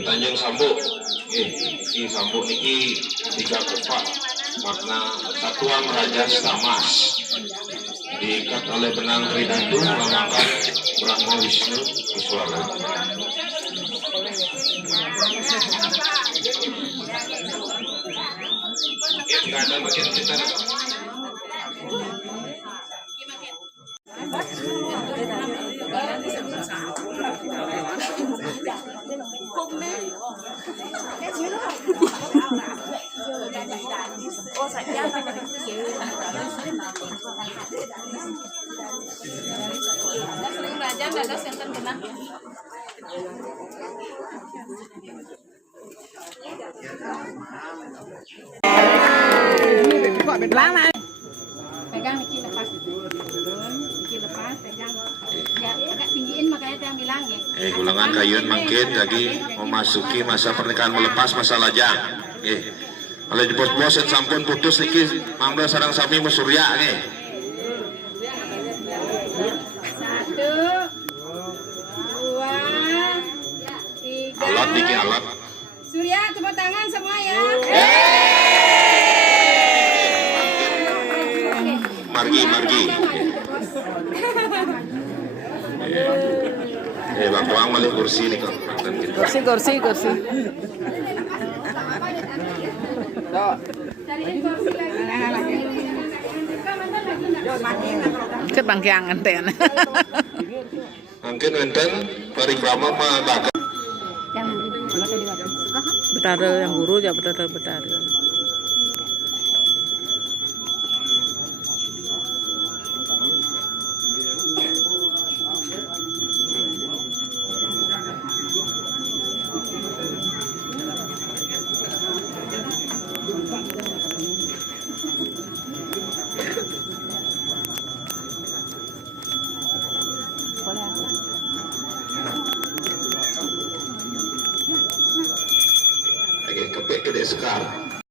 Tanjung Sambuk. Iki Sambuk niki 3 kupat makna Satuan Raja Stamas. Diikat oleh benang tridatu melambangkan Brahma Wisnu Iswara. Enggak ada bagian kita. Pegang Niki lepas. Niki lepas pegang. Ya agak tinggiin makanya yang bilang ya. Ulangan kayun mungkin lagi memasuki masa pernikahan melepas masa lajang. Oleh di bos-bos yang sampun putus niki mangga sarang sami mesurya nggih. 1 2 3. Alat niki alat. Surya tepuk tangan semua ya. Margi. Bang Tuang balik kursi nih kan. Kursi. Ket bangkiang enten. Angkin enten parikrama mah Betara yang guru ya betara.